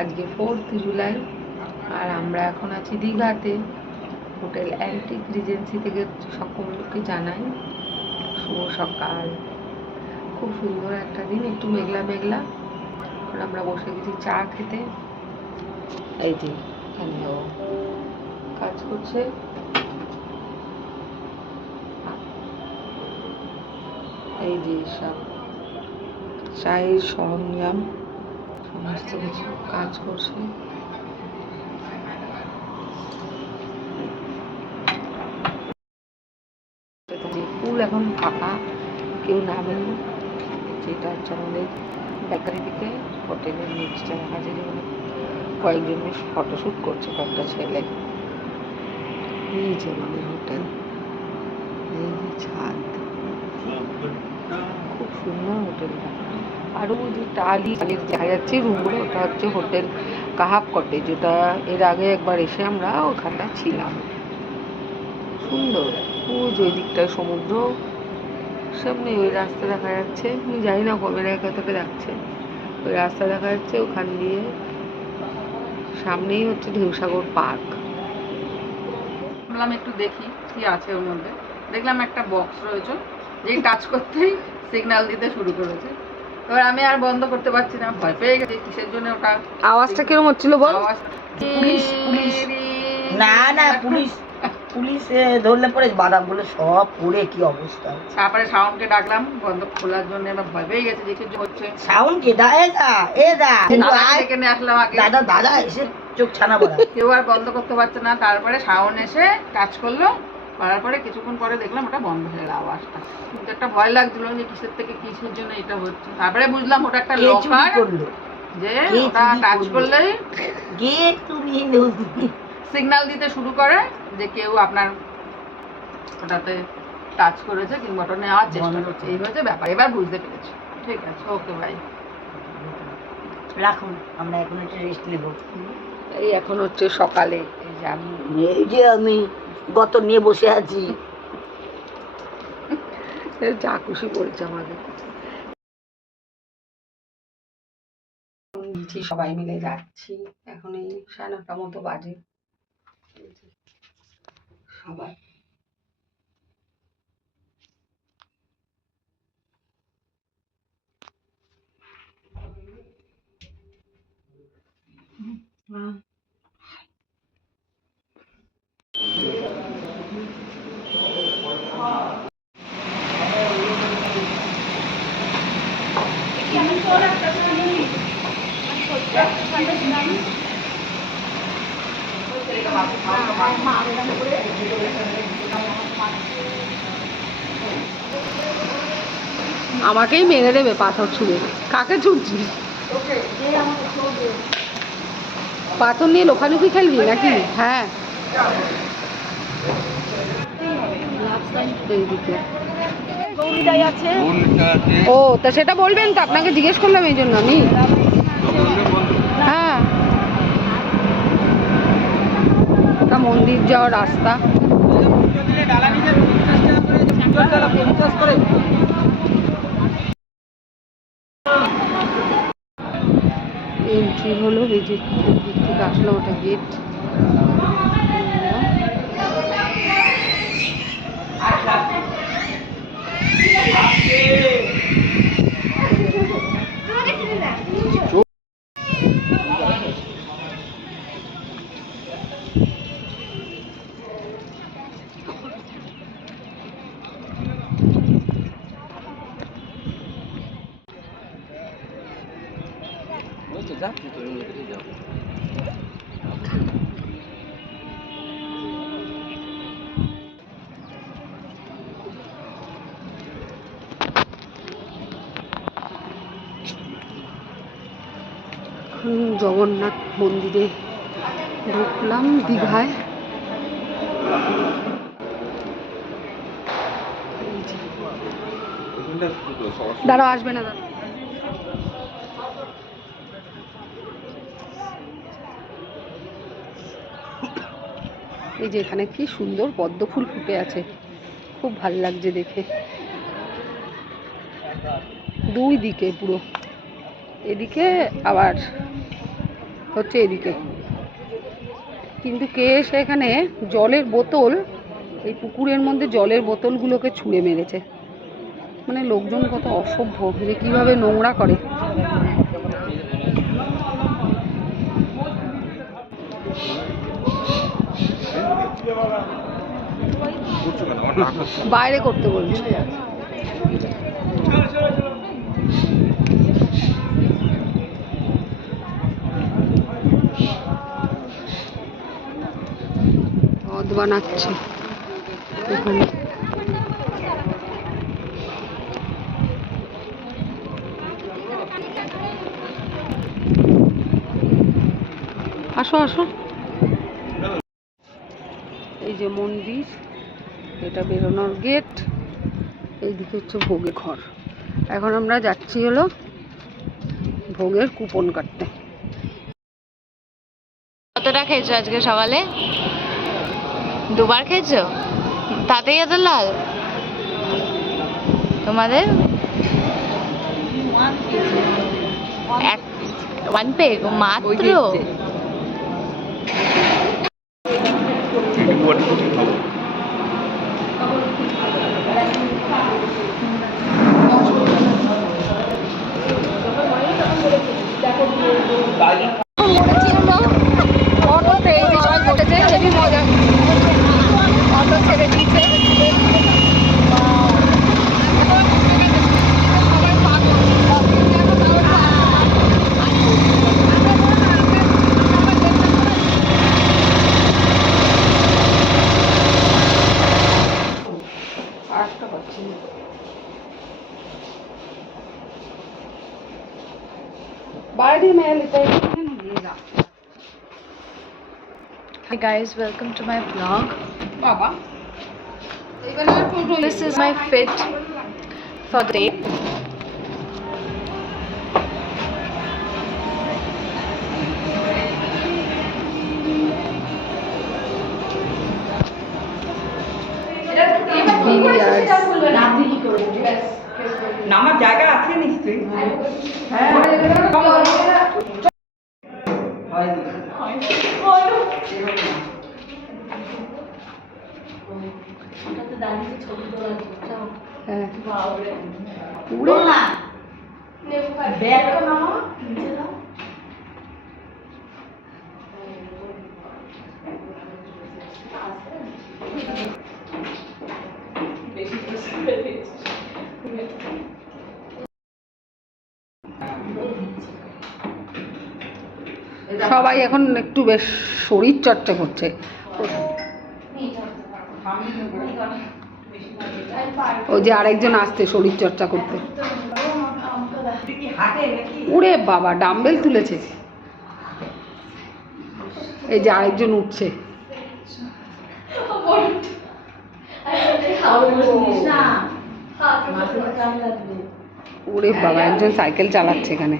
আজকে 4th জুলাই আর আমরা এখন আছি দীঘাতে। হোটেল অ্যান্টিক রিজেন্সি থেকে সকলকে জানাই শুভ সকাল। খুব সুন্দর একটা দিন, একটু মেঘলা মেঘলা। এখন আমরা বসে গেছি চা খেতে। এই যে এখানেও কাজ করছে। এই যে সব চায়ের সরঞ্জাম সমস্ত কিছু কাজ করছে। পুল এখন ফাঁকা, কেউ নামেনি। যেটা হচ্ছে আমাদের বেকারি দিকে হোটেলের নিচটা দেখা যায়, যেখানে কয়েকজন বেশ ফটোশ্যুট করছে, কয়েকটা ছেলে। নিচে আমাদের হোটেল, এই যে ছাদ, খুব সুন্দর হোটেলটা। আরও যে টালি দেখা যাচ্ছে রুমগুলো, ওটা হচ্ছে হোটেল কাহাব কটেজ, যেটা এর আগে একবার এসে আমরা ওখানটা ছিলাম। সুন্দর, ওই যে ওই দিকটায় সমুদ্র, সামনে ওই রাস্তা দেখা যাচ্ছে। আমি জানি না কবে রেখা থেকে যাচ্ছে, ওই রাস্তা দেখা যাচ্ছে ওখান দিয়ে। সামনেই হচ্ছে ঢেউসাগর পার্ক। ভাবলাম একটু দেখি কি আছে ওর মধ্যে। দেখলাম একটা বক্স রয়েছে, যেই টাচ করতেই সিগন্যাল দিতে শুরু করেছে। এবার আমি আর বন্ধ করতে পারছি না, ভয় পেয়ে গেছি কিসের জন্য ওটা। আওয়াজটা কিরকম হচ্ছিল বল? পুলিশ পুলিশ না না পুলিশ পুলিশ ধরলে পরে বাদামগুলো সব পড়ে কি অবস্থা। তারপরে সাউন্ডকে ডাকলাম বন্ধ খোলার জন্য। এবার ভয় পেয়ে গেছে যে কিছু হচ্ছে। সাউন্ড কে দা ডেকে নিয়ে আসলাম আগে। দাদা দাদা এসে চোখ ছানা পড়া। কেউ আর বন্ধ করতে পারছে না। তারপরে সাউন্ড এসে টাচ করলো, করার পরে কিছুক্ষণ পরে দেখলাম ওটা বন্ধ হয়ে গেল আওয়াজটা। কিন্তু একটা ভয় লাগছিল যে কিসের থেকে কিসের জন্য এটা হচ্ছে। তারপরে বুঝলাম ওটা একটা লকার, যে ওটা টাচ করলেই সিগন্যাল দিতে শুরু করে যে কেউ আপনার ওটাতে টাচ করেছে কিংবা ওটা নেওয়ার চেষ্টা করছে। এই হচ্ছে ব্যাপার, এবার বুঝতে পেরেছি। ঠিক আছে, ওকে ভাই রাখুন, আমরা এখন একটু রেস্ট নেব। এই এখন হচ্ছে সকালে, এই যে আমি গত নিয়ে বসে আছি, যা খুশি বলছে আমাকে। সবাই মিলে যাচ্ছি, এখন এই 9:30 মতো বাজে। সবাই আমাকেই মেরে দেবে পাথর ছুঁড়ে। কাকে ছুটছিস? পাথর নিয়ে লোকালুকি খেলবি নাকি? হ্যাঁ, ও তা সেটা বলবেন তো, আপনাকে জিজ্ঞেস করলাম এই জন্য আমি। হ্যাঁ, ওটা মন্দির যাওয়ার রাস্তা। এন্ট্রি হলো, এই যে দিক থেকে আসলো, ওটা গেট। জগন্নাথ মন্দিরে ঢুকলাম দীঘায়। দাঁড়াও, আসবে না দাদা। এই যে এখানে কি সুন্দর পদ্ম ফুল ফুটে আছে, খুব ভাল লাগছে দেখে। দুই দিকে পুরো, এদিকে আবার হচ্ছে এদিকে। কিন্তু কে এসে এখানে জলের বোতল, এই পুকুরের মধ্যে জলের বোতলগুলোকে ছুঁড়ে মেরেছে। মানে লোকজন কত অসভ্য, যে কীভাবে নোংরা করে। বাইরে করতে বলছে। মদ বানাচ্ছে এখানে। আসো আসো। এই যে মন্দির, এটা বেরোনোর গেট, এইদিকে হচ্ছে ভোগের ঘর। এখন আমরা যাচ্ছি হলো ভোগের কুপন কাটতে। কতটা খেয়েছো আজকে সকালে? 2বার খেয়েছো? তাতেই এত লাল তোমাদের? 1 পেগ মাত্র? অটোতে এই যে সবাই বসেছে, হেবি মজা। অটো ছেড়ে দিয়েছে। বাইরে মেলে তো নিয়ে যা। Hi guys, welcome to my vlog. বাবা This is my fit for the day. নামার জায়গা আছে নিশ্চয়ই। সবাই এখন একটু বেশ শরীর চর্চা করছে। ওই যে আরেকজন আসছে শরীর চর্চা করতে। উড়ে বাবা, ডাম্বেল তুলেছে। এই যে আরেকজন উঠছে। উড়ে বাবা, একজন সাইকেল চালাচ্ছে এখানে।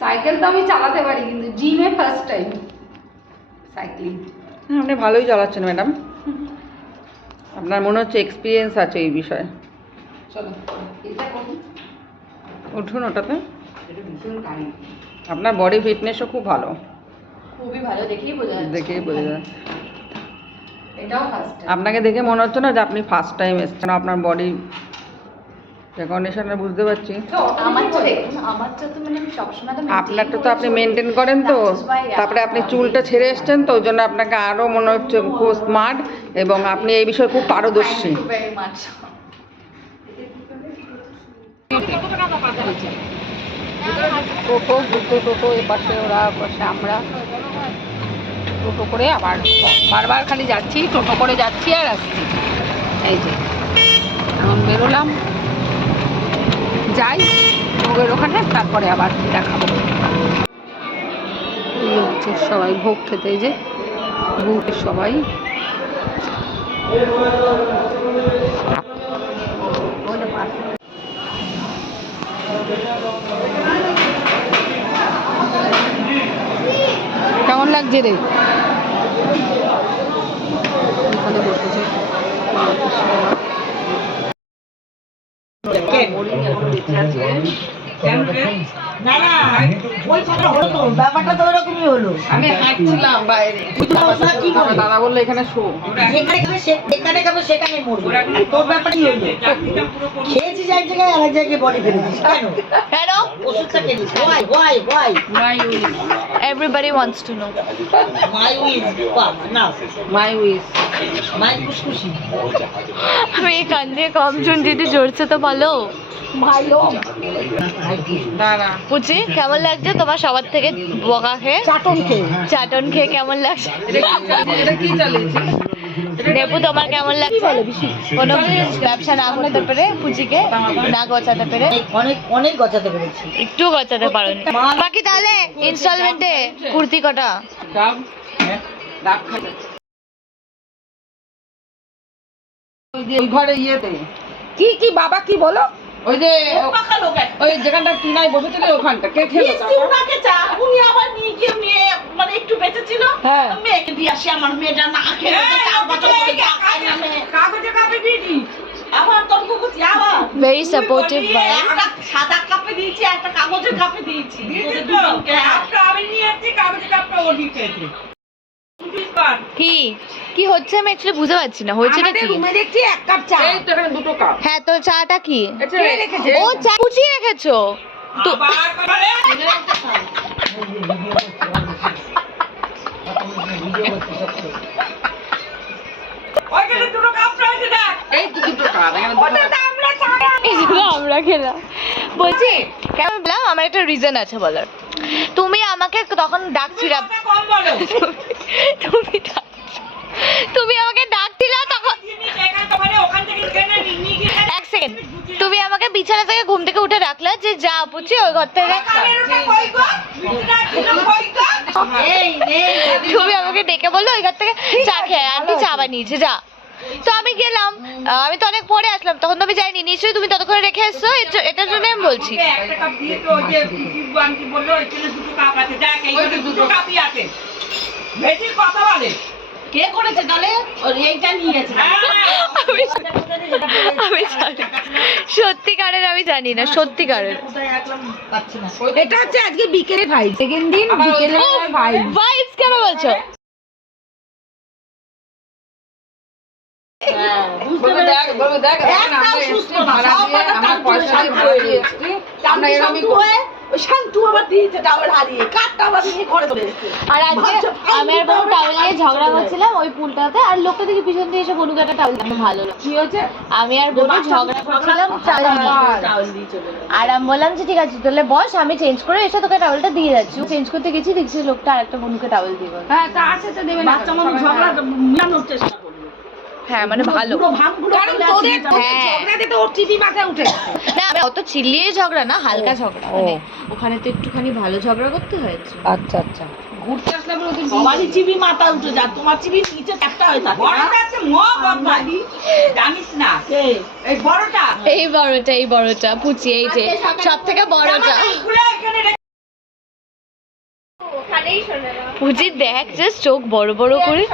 সাইকেল তো আমি চালাতে পারি, কিন্তু জিমে ফার্স্ট টাইম সাইক্লিং। আপনি ভালোই চালাচ্ছেন ম্যাডাম, আপনার মনে হচ্ছে এক্সপিরিয়েন্স আছে এই বিষয়ে। চলো উঠুন ওটাতে। আপনার বডি ফিটনেসও খুব ভালো, খুবই ভালো, দেখেই বোঝা যাচ্ছে। দেখেই বোঝা যায়। এটাও ফার্স্ট টাইম। আপনাকে দেখে মনে হচ্ছে না যে আপনি ফার্স্ট টাইম এসেছেন, আপনার বডি কন্ডিশনে বুঝতে পারছি। আমারটা দেখুন, আমারটা তো মানে আমি সবসময় তো আপনারটা তো আপনি মেনটেন করেন তো, তারপরে আপনি চুলটা ছেড়ে এসছেন তো, ওই জন্য আপনাকে আরও মনে হচ্ছে খুব স্মার্ট, এবং আপনি এই বিষয়ে খুব পারদর্শী। Very much. টোটো, দুটো টোটো, এপাশে ওরা, পাশে আমরা। টোটো করে আবার বারবার খালি যাচ্ছি, টোটো করে যাচ্ছি আর আসছি। এই যে এখন বেরোলাম, যাই ভোগের ওখানে, তারপরে আবার দেখাবো। এই হচ্ছে সবাই ভোগ খেতে, এই যে ভোগের সবাই। কেমন লাগছে রে? এখানে বসেছে না না ওই কথা হলো তো, ব্যাপারটা তো ওরকমই হলো। আমি হাঁটছিলাম বাইরে, কি বলে? দাদা বললো এখানে শো। যেখানে খাবে সেখানে মরবে। তোর ব্যাপারই হলো, খেয়েছিস এক জায়গায় আর এক জায়গায় বডি ফেলেছিস কেন? কেন? ওষুধটা খেলিস why Everybody wants to know. my wish না মাই উইশ। my খুশখুশি আমি এই কান দিয়ে কম শুনছি, একটু জোরছে তো বলো। ভালো। দাঁড়া, পুচি কেমন লাগছে তোমার সবার থেকে বকা খেয়ে? চাটন খেয়ে কেমন লাগছে? এটা কি চালিয়েছিস? নেপু তোমার কেমন লাগছে? কোনো ব্যবসা না করতে পেরে, পুচিকে না গোছাতে পেরে? অনেক অনেক গছাতে পেরেছি। একটু গোছাতে পারোনি। বাকি তাহলে ইনস্টলমেন্টে কুর্তি কটা? ডাব, ডাব খাবে। ওই যে ওই ঘরে ইয়েতে কি বাবা কি বলো? ওই যে ওই যেখানটা টিনায় বসেছিল ওখানটা কে খেলো? উনি আবার নিয়ে গিয়ে মেয়ে মানে একটু বেঁচে ছিল, হ্যাঁ। মেয়েকে দিয়ে আসি, আমার মেয়েটা না খেয়ে কাগজে কাপে দিয়েছি, আবার তর্ক করছি, আবার ভেরি সাপোর্টিভ ভাই। একটা সাদা কাপে দিয়েছি, একটা কাগজের কাপে দিয়েছি। আমি নিয়ে আসছি কাগজের কাপটা ও দিয়ে খেয়েছি। কি হচ্ছে আমি অ্যাকচুয়ালি বুঝতে পারছি না, হয়েছেটা কি? দেখছি এক কাপ চা। এই তো এখানে দুটো কাপ। হ্যাঁ, তো চাটা কি? এটা রেখেছে। ও চা কুচিয়ে রেখেছো তো? এই তো দুটো কাপ আমরা খেলাম। বলছি কেমন বললাম, আমার একটা রিজন আছে বলার। তুমি আমাকে তখন ডাকছিলা, তুমি আমাকে ডাকছিলা তখন। এক সেকেন্ড, তুমি আমাকে বিছানা থেকে ঘুম থেকে উঠে ডাকলা যে যা পুচি ওই ঘর থেকে। তুমি আমাকে ডেকে বললো ওই ঘর থেকে চা খেয়ে আন্টি চা বানিয়েছে যা। তো আমি গেলাম, আমি তো অনেক পরে আসলাম, তখন তো আমি যাইনি, নিশ্চয়ই তুমি ততক্ষণে রেখে এসছো, এটার জন্য আমি বলছি। কে করেছে তাহলে? এইটা নিয়ে গেছে। আমি জানি, সত্যিকারের আমি জানি না, সত্যিকারের। এটা হচ্ছে আজকে বিকেলে ভাই, সেকেন্ড দিন বিকেলে ভাই। ভাইবস কেন বলছো? দেখ আমরা এসছি ভাড়া দিয়ে, আমার পয়সা দিয়ে ভাড়া দিয়ে এসছি, আমরা এরকমই করি। শান্তু আবার দিয়েছে টাওয়ার হারিয়ে, কার টাওয়ার নিয়ে ঘরে চলে এসেছে। আর আজকে আমি আর বোন টাওয়েল নিয়ে ঝগড়া করছিলাম ওই পুলটাতে, আর লোকটা দেখি পিছন দিয়ে এসে বনুকে একটা টাওয়েল দিতে ভালো লাগে। কি হয়েছে? আমি আর বোন ঝগড়া করছিলাম টাওয়েল নিয়ে, আর আমি বললাম যে ঠিক আছে তাহলে বস, আমি চেঞ্জ করে এসে তোকে টাওয়েলটা দিয়ে যাচ্ছি। চেঞ্জ করতে গেছি, দেখছি লোকটা আরেকটা বনুকে টাওয়েল দিব। হ্যাঁ তা আছে তো দেবে না, বাচ্চা মানুষ ঝগড়া মিলানোর চেষ্টা করবে। হ্যাঁ মানে ভালো, কারণ তোদের ঝগড়াতে তো ওর টিভি মাথায় উঠে গেছে। না আমি অত চিল্লিয়ে ঝগড়া না, হালকা ঝগড়া, মানে ওখানে তো একটুখানি ভালো ঝগড়া করতে হয়েছে। আচ্ছা আচ্ছা, ঘুরতে আসলে বলে ওদের সবারই চিবি মাথা উঠে যায়, তোমার চিবি নিচে একটা হয়ে থাকে। বড়টা আছে মো বদমাদি, জানিস না কে এই বড়টা? এই বড়টা পুচি, এই যে সব থেকে বড়টা পুচি। দেখ জাস্ট চোখ বড় বড় করে।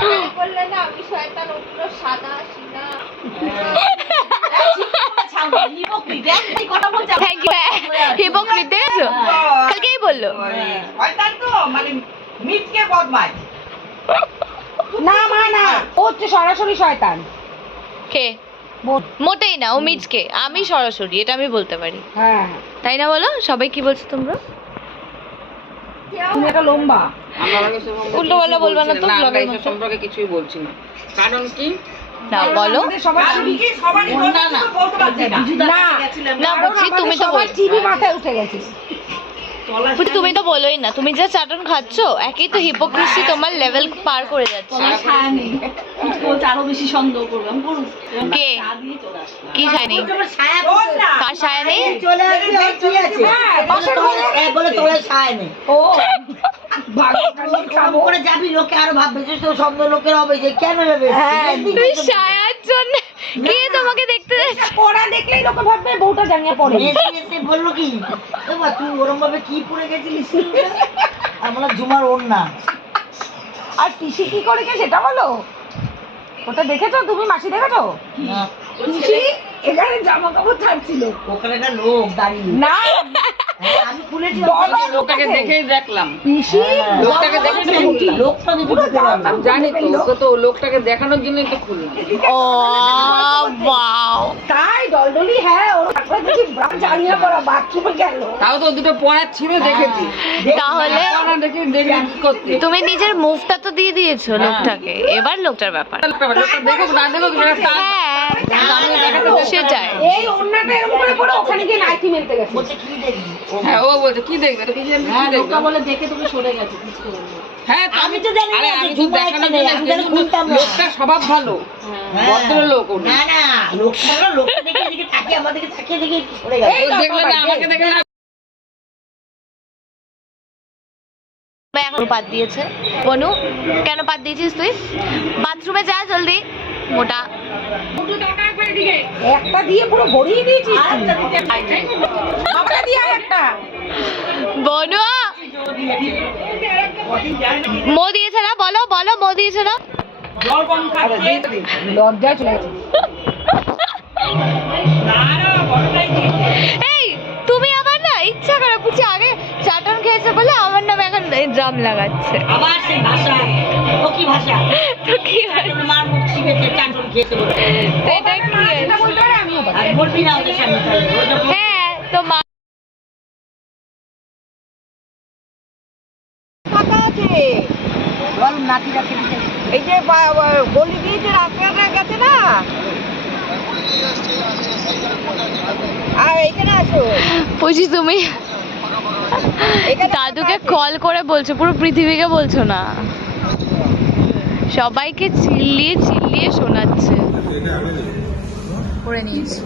Thank you. হিপোক্রিট দেখেছো, কালকেই বললো। না মা না, ও হচ্ছে সরাসরি শয়তান। কে? মোটেই না, ও মিচকে, আমি সরাসরি, এটা আমি বলতে পারি। হ্যাঁ তাই না বলো? সবাই কি বলছো তোমরা? তুমি এটা লম্বা। আমরা এসব সম্পর্কে উল্টো পাল্টা কিছুই বলবা না বলছি তো, না, আমরা ব্লগের এসব মতো। সম্পর্কে কিছুই বলছি না। কারণ কি? না বলো। না বলছি, তুমি তো বল, টিভি মাথায় উঠে গেছে। তুমি তো বলোই না, তুমি যা চাটন খাচ্ছো, একই তো হিপোক্রিসি তোমার লেভেল পার করে যাচ্ছে। আরো বেশি সন্দেহ করলাম। কে? কি ছায়া নেই? কার ছায়া নেই? চলে আসবে আর কি আছে? বলে তোলে ছায়া নেই। ও কাম করে যাবি, লোকে আরো ভাববে যে তো সন্দেহ লোকের হবে যে কেন যাবে। তুই ছায়ার জন্য কে তোমাকে দেখতে যাচ্ছে? পড়া দেখলেই লোকে ভাববে বউটা জাঙ্গিয়া পড়ে। এসে বললো কি এবার তুই ওরম ভাবে কি পড়ে গেছিলিস? আমরা ঝুমার ওড়না আর পিসি কি করেছে সেটা বলো, ওটা দেখেছো তুমি? মাসি দেখেছো? পিসি এখানে জামা কাপড় ছাড়ছিল, ওখানে একটা লোক দাঁড়িয়ে। না আমি খুলেছি, লোকটাকে দেখেই দেখলাম। পিসি লোকটাকে দেখে লোকটা জানি তো, ওকে তো লোকটাকে দেখানোর জন্যই তো খুললাম। ও ওয়াও, তাই ডলডলি। হ্যাঁ ওর তারপরে দেখি জানিয়ে পড়া বাথরুমে গেল। তাও তো দুটো পড়ার ছিল, দেখেছি। তাহলে পড়া দেখে দেখে কি করতে। তুমি নিজের মুভটা তো দিয়ে দিয়েছো লোকটাকে, এবার লোকটার ব্যাপার। লোকটা দেখুক না দেখুক, সেটা তার হ্যাঁ আমি দেখাতে দেখতে সেটাই। এই ওন্নাটা এরকম করে পড়ে ওখানে গিয়ে নাইটি মেলতে গেছে। বলছে কি দেখবি? হ্যাঁ ও বলছে কি দেখবে, তো কি দেখবে? হ্যাঁ লোকটা বলে দেখে তুমি সরে গেছে কিছু বললো। হ্যাঁ আমি তো জানি আরে না আমি যে তো ঝুমা দেখানোর এখানে, জন্য আমি তাহলে খুলতাম না। লোকটা স্বভাব ভালো, ভদ্রলোক ও। না না লোকটা দেখে এদিকে তাকিয়ে আমাদেরকে তাকিয়ে দেখে সরে গেছে। ও দেখলে না, আমাকে দেখলে না। এখন পাত দিয়েছে। বনু কেন পাত দিয়েছিস তুই? বাথরুমে যা জলদি, মোটা। একটা দিয়ে পুরো ভরিয়ে দিয়েছিস। আরেকটা দিতে আমরা দিয়ে আরেকটা। বনু মো দিয়েছে না? বলো বলো, মো দিয়েছে না? জল কম খাচ্ছে। লজ্জা চলে গেছে। না না বড়টাই দিয়েছে। এই তুমি আবার না ইচ্ছা করে পুচি আগে চাটন খেয়েছে বলে আমার নামে এখন ড্রাম লাগাচ্ছে। আবার সেই ভাষা, ও কি ভাষা? তো কি হয়েছে? মার মুখ শিখেছে চাটন খেয়েছে বলে। তো এটা কি হয়েছে? আর বলবি না ওদের সামনে তাহলে। ও যখন হ্যাঁ তো মা ফাঁকা আছে। বল নাতি রাখে দিতে। এই যে গলি দিয়ে যে রাস্তাটা গেছে না, আর এইখানে আসো। পুচি তুমি দাদুকে কল করে বলছো, পুরো পৃথিবীকে বলছো না, সবাইকে চিল্লিয়ে চিল্লিয়ে শোনাচ্ছে। করে নিয়েছি।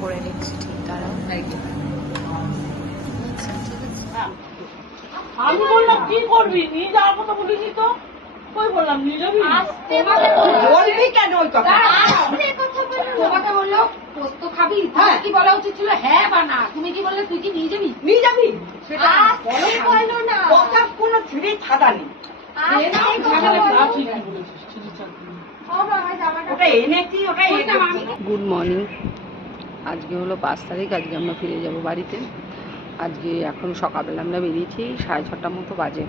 করে নিচ্ছি, ঠিক দাঁড়াও। আমি বললাম কি করবি, নিয়ে যাওয়ার কথা বলিনি তো। কই বললাম নিয়ে যাবি? বলবি কেন ওই কথা? তোমাকে বললো পোস্ত খাবি, তাহলে কি বলা উচিত ছিল হ্যাঁ বা না? তুমি কি বললে তুই কি নিয়ে যাবি? নিয়ে যাবি সেটা বলো না। কথা কোনো ছিঁড়ে ছাদা নেই। ওটা এনেছি, ওটা এনেছি। Good morning. আজকে হলো 5 তারিখ। আজকে আমরা ফিরে যাব বাড়িতে। আজকে এখন সকালবেলা আমরা বেরিয়েছি, 6:30 মতো বাজে।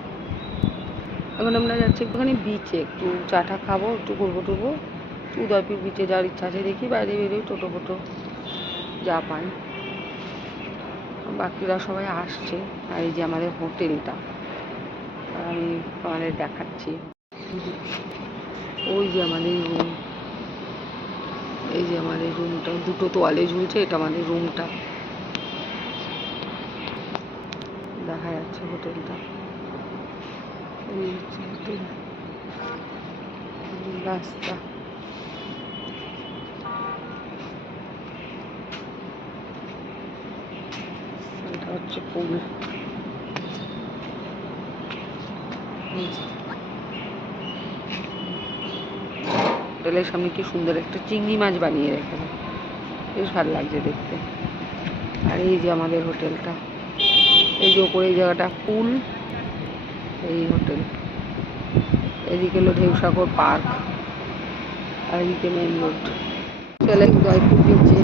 এখন আমরা যাচ্ছি একটুখানি বিচে, একটু চাটা খাবো, একটু ঘুরবো টুরবো। উদয়পুর বিচে যাওয়ার ইচ্ছা আছে, দেখি বাইরে বেরোই, টোটো ফোটো যা পাই। বাকিরা সবাই আসছে। আর এই যে আমাদের হোটেলটা আমি তোমাদের দেখাচ্ছি। ওই যে আমাদের রুম, এই যে আমাদের রুমটা, দুটো তোয়ালে ঝুলছে, এটা আমাদের রুমটা। দেখা যাচ্ছে হোটেলটা, এই হচ্ছে হোটেল। রাস্তা, এটা হচ্ছে পুল। হোটেলের সামনে কি সুন্দর একটা চিংড়ি মাছ বানিয়ে রেখেছে, বেশ ভালো লাগছে দেখতে। আর এই যে আমাদের হোটেলটা, এই যে ওপরে এই জায়গাটা পুল, এই হোটেল। এদিকে হলো ঢেউসাগর পার্ক, আর এদিকে মেইন রোড। চলে উদয়পুর বিচে।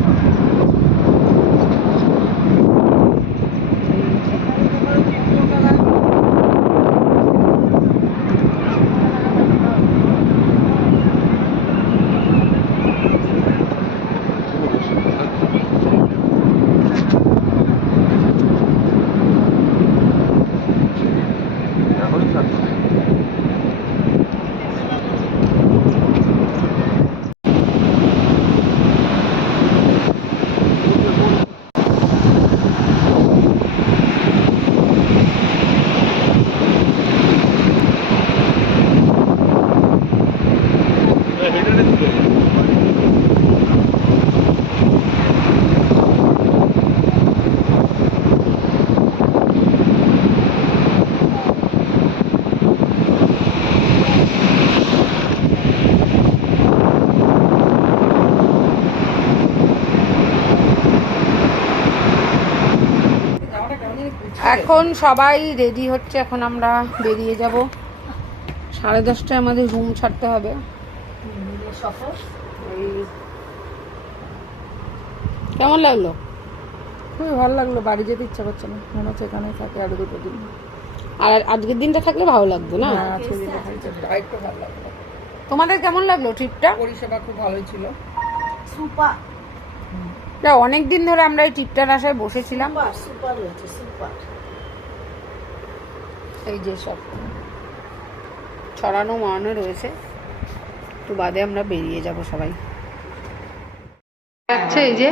এখন সবাই রেডি হচ্ছে, এখন আমরা বেরিয়ে যাব। 10:30টায় আমাদের রুম ছাড়তে হবে। কেমন লাগলো? খুবই ভালো লাগলো, বাড়ি যেতে ইচ্ছা করছে না, মনে হচ্ছে এখানেই থাকে আরো 2 দিন। আর আজকের দিনটা থাকলে ভালো লাগতো না? আজকে দিনটা থাকছে একটু ভালো লাগলো। তোমাদের কেমন লাগলো ট্রিপটা? পরিষেবা খুব ভালোই ছিল। সুপার অনেক দিন ধরে আমরা এই ট্রিপটার আশায় বসেছিলাম। সুপার হয়েছে, সুপার। এই যে সব ছড়ানো মারানো রয়েছে, একটু বাদে আমরা বেরিয়ে যাব সবাই। আচ্ছা, এই যে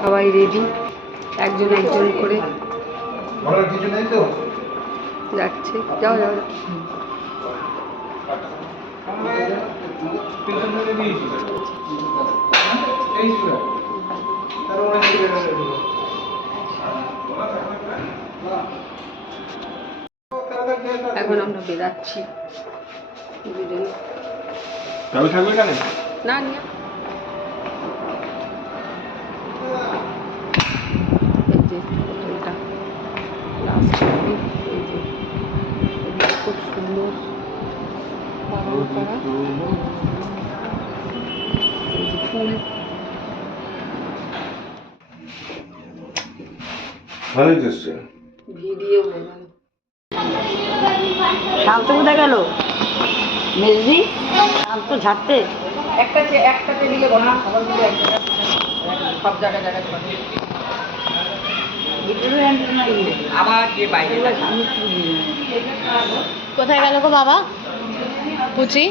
সবাই রেডি, একজন একজন করে যাচ্ছে। যাও যাও যাও। এখন আমরা বেরাচ্ছি দুজন। না নিয়ে এই যে হোটেলটা লাস্ট, এই যে খুব সুন্দর বাগান করা, এই যে ফুল। ভিডিও হয়ে গেল। শান্ত কোথায় গেল? মেজদি শান্ত ঝাড়তে একটা টেবিলে বসা, সবাই মিলে এক জায়গায় সব জায়গায় জায়গায় চলে। আবার যে বাইরে কোথায় গেল গো বাবা? পুচি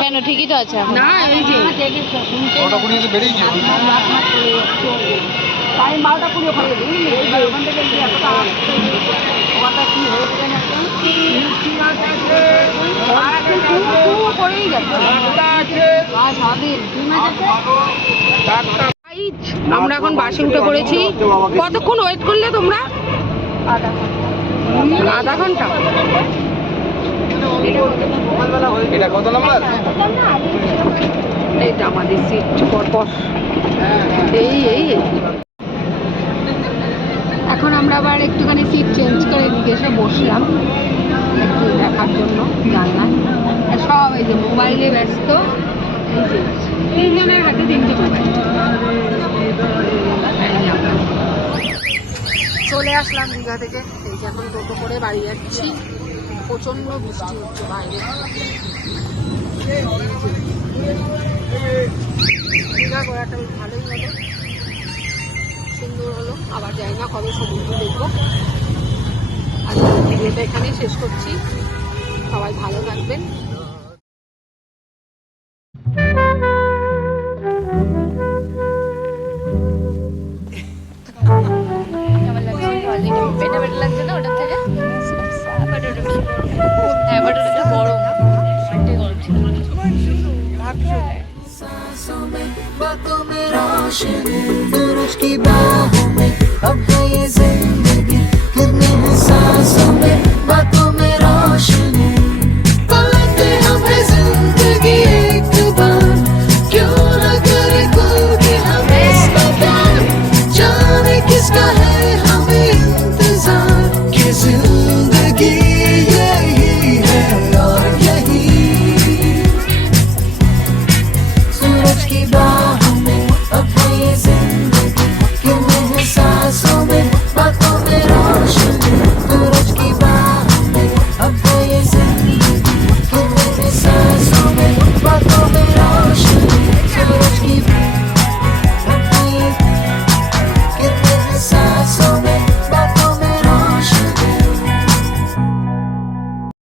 কেন? ঠিকই তো আছে এখন। না এই যে টাইম 12টা 20 ওখানে ওখান থেকে এতটা ওখানটা কি হয়েছে করেই যাচ্ছে। আমরা এখন বাসে উঠে পড়েছি। কতক্ষণ ওয়েট করলে তোমরা? আধা ঘন্টা। এটা কত নাম্বার? এইটা আমাদের সিট পরপর। এই এই এখন আমরা আবার একটুখানি সিট চেঞ্জ করে এদিকে এসে বসলাম একটু দেখার জন্য জানলাম। সব এই যে মোবাইলে ব্যস্ত। এই যে 3 জনের হাতে 3টে মোবাইল। চলে আসলাম দীঘা থেকে। এই যে এখন টোটো করে বাড়ি যাচ্ছি। প্রচন্ড বৃষ্টি হচ্ছে বাইরে। দীঘা ঘোরাটা বেশ ভালোই হলো, সুন্দর হলো। আবার যাই না, কবে সমুদ্র দেখবো। আজকে ভিডিওটা এখানেই শেষ করছি। সবাই ভালো থাকবেন। পেটে পেটে লাগছে না ওটার থেকে? হ্যাঁ, বাট ওটা গরম, অনেকটাই গরম ছিল। सांसों में बातों में रोशनी सूरज की बाहों